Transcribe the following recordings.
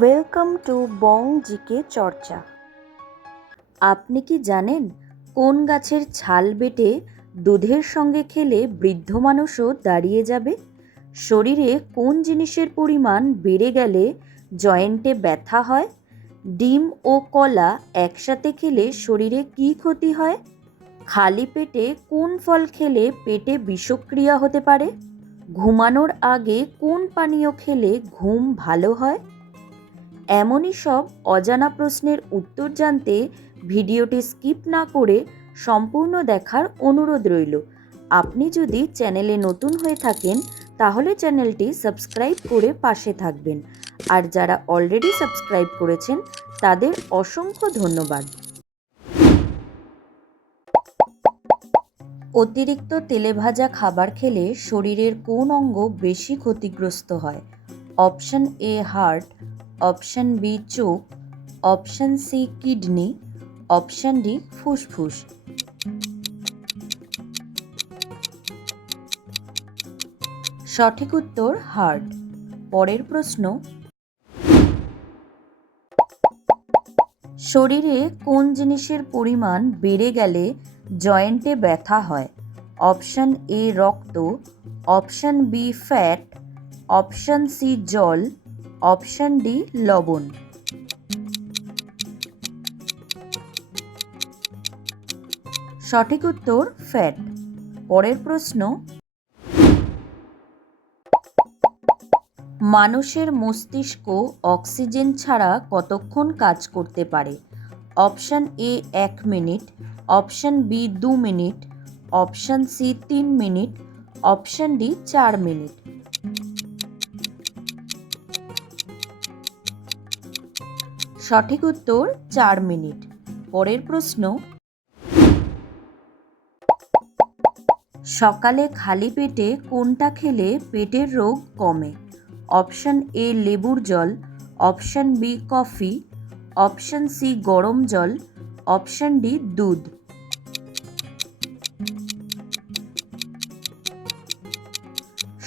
Welcome to Bong GK চর্চা আপনি কি জানেন কোন গাছের ছাল বেটে দুধের সঙ্গে খেলে বৃদ্ধ মানুষও দাঁড়িয়ে যাবে? শরীরে কোন জিনিসের পরিমাণ বেড়ে গেলে জয়েন্টে ব্যথা হয়? ডিম ও কলা একসাথে খেলে শরীরে কী ক্ষতি হয়? খালি পেটে কোন ফল খেলে পেটে বিষক্রিয়া হতে পারে? ঘুমানোর আগে কোন পানীয় খেলে ঘুম ভালো হয়? এমনই সব অজানা প্রশ্নের উত্তর জানতে ভিডিওটি স্কিপ না করে সম্পূর্ণ দেখার অনুরোধ রইল। আপনি যদি চ্যানেলে নতুন হয়ে থাকেন, তাহলে চ্যানেলটি সাবস্ক্রাইব করে পাশে থাকবেন। আর যারা অলরেডি সাবস্ক্রাইব করেছেন, তাদের অসংখ্য ধন্যবাদ। অতিরিক্ত তেলে ভাজা খাবার খেলে শরীরের কোন অঙ্গ বেশি ক্ষতিগ্রস্ত হয়? Option A, heart. Option B চোখ, option C kidney, option D ফুসফুস। সঠিক উত্তর হার্ট। পরের প্রশ্ন, শরীরে কোন জিনিসের পরিমাণ বেড়ে গেলে জয়েন্টে ব্যথা হয়? অপশন এ রক্ত, option B fat, option C জল অপশন ডি, লবণ। সঠিক উত্তর, ফ্যাট। পরের প্রশ্ন, মানুষের মস্তিষ্ক অক্সিজেন ছাড়া কতক্ষণ কাজ করতে পারে? অপশন এ, এক মিনিট। অপশন বি, দু মিনিট। অপশন সি, তিন মিনিট। অপশন ডি, চার মিনিট। সঠিক উত্তর চার মিনিট। পরের প্রশ্ন, সকালে খালি পেটে কোনটা খেলে পেটের রোগ কমে? অপশন এ লেবুর জল, option B coffee, option C গরম জল, অপশন ডি দুধ।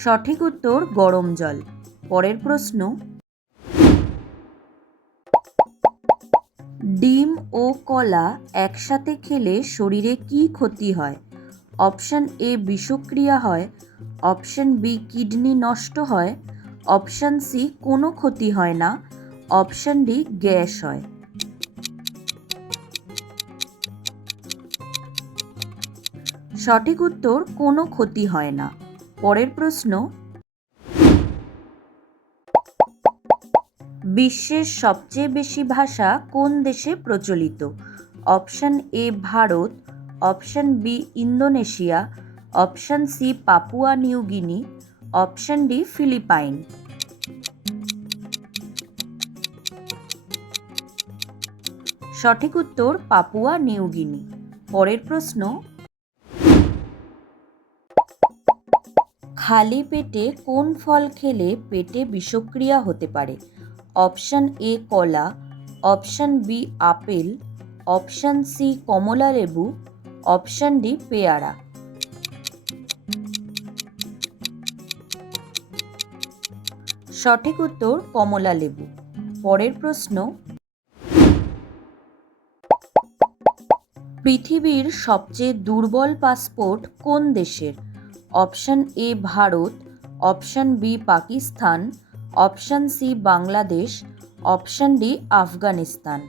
সঠিক উত্তর গরম জল। পরের প্রশ্ন ডিম ও কলা একসাথে খেলে শরীরে কি ক্ষতি হয়? অপশন এ বিষক্রিয়া হয়, অপশন বি কিডনি নষ্ট হয়, অপশন সি কোনো ক্ষতি হয় না, অপশন ডি গ্যাস হয়। সঠিক উত্তর কোনো ক্ষতি হয় না। পরের প্রশ্ন বিশ্বের সবচেয়ে বেশি ভাষা কোন দেশে প্রচলিত? Option A Bharat, option B Indonesia, option C Papua New Guinea, option D Philippines. সঠিক উত্তর পাপুয়া নিউ গিনি। পরের প্রশ্ন, খালি পেটে কোন ফল খেলে পেটে বিষক্রিয়া হতে পারে? অপশন এ কলা, option B apple, option C কমলা লেবু, অপশন ডি পেয়ারা। সঠিক উত্তর কমলা লেবু। পরের প্রশ্ন, পৃথিবীর সবচেয়ে দুর্বল পাসপোর্ট কোন দেশের? Option A Bharat, option B Pakistan option C Bangladesh, option D Afghanistan.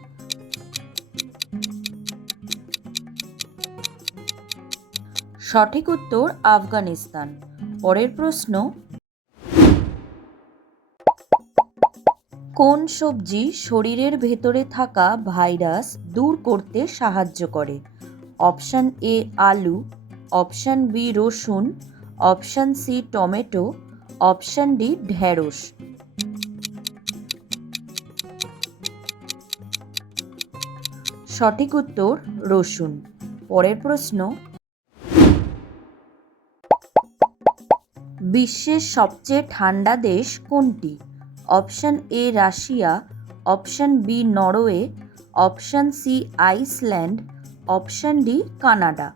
সঠিক উত্তর আফগানিস্তান। পরের প্রশ্ন, কোন সবজি শরীরের ভেতরে থাকা ভাইরাস দূর করতে সাহায্য করে? অপশন এ আলু, অপশন বি রসুন, option C tomato, option D ঢ্যাঁড়স সঠিক উত্তর রসুন। পরের প্রশ্ন, বিশ্বের সবচেয়ে ঠান্ডা দেশ কোনটি? Option A Russia, option B Norway, option C Iceland, option D Canada.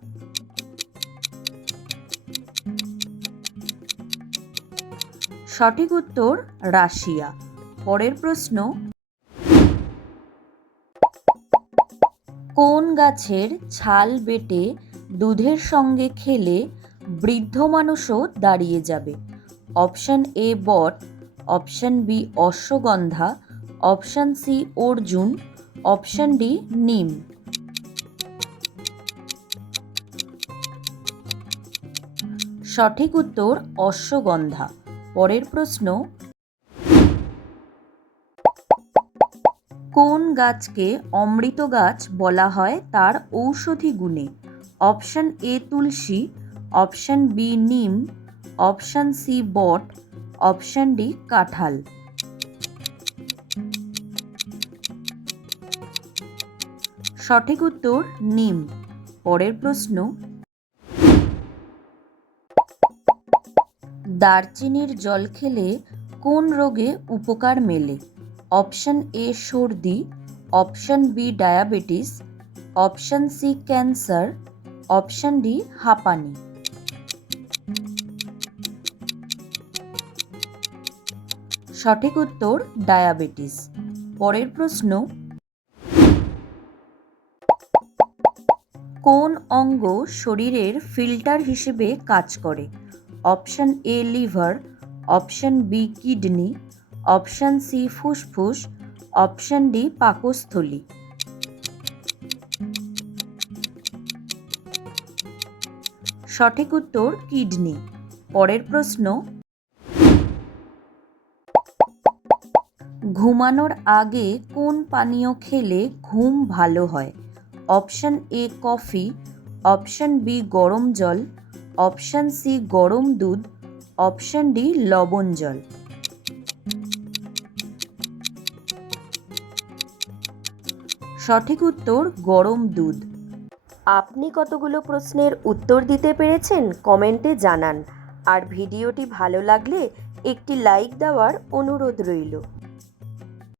সঠিক উত্তর রাশিয়া। পরের প্রশ্ন কোন গাছের ছাল বেটে দুধের সঙ্গে খেলে বৃদ্ধ মানুষও দাঁড়িয়ে যাবে? Option A bot, option B ashwagandha, option C Arjun, option D neem. সঠিক উত্তর অশ্বগন্ধা। পরের প্রশ্ন কোন গাছকে অমৃত গাছ বলা হয় তার ঔষধি গুণে? Option A tulsi, option B neem, option C bot, option D কাঁঠাল। সঠিক উত্তর নিম। পরের প্রশ্ন। দারচিনির জল খেলে কোন রোগে উপকার মেলে? অপশন এ সর্দি, option B diabetes, option C cancer, option D হাঁপানি। সঠিক উত্তর ডায়াবেটিস। পরের প্রশ্ন, কোন অঙ্গ শরীরের ফিল্টার হিসেবে কাজ করে? Option A liver, option B kidney option C ফুসফুস, অপশন ডি পাকস্থলী। সঠিক উত্তর, কিডনি। পরের প্রশ্ন, ঘুমানোর আগে কোন পানীয় খেলে ঘুম ভালো হয়? Option A coffee, option B গরম জল, অপশন সি গরম দুধ, অপশন ডি লবণ জল। সঠিক উত্তর, গরম দুধ। আপনি কতগুলো প্রশ্নের উত্তর দিতে পেরেছেন কমেন্টে জানান। আর ভিডিওটি ভালো লাগলে একটি লাইক দেওয়ার অনুরোধ রইল।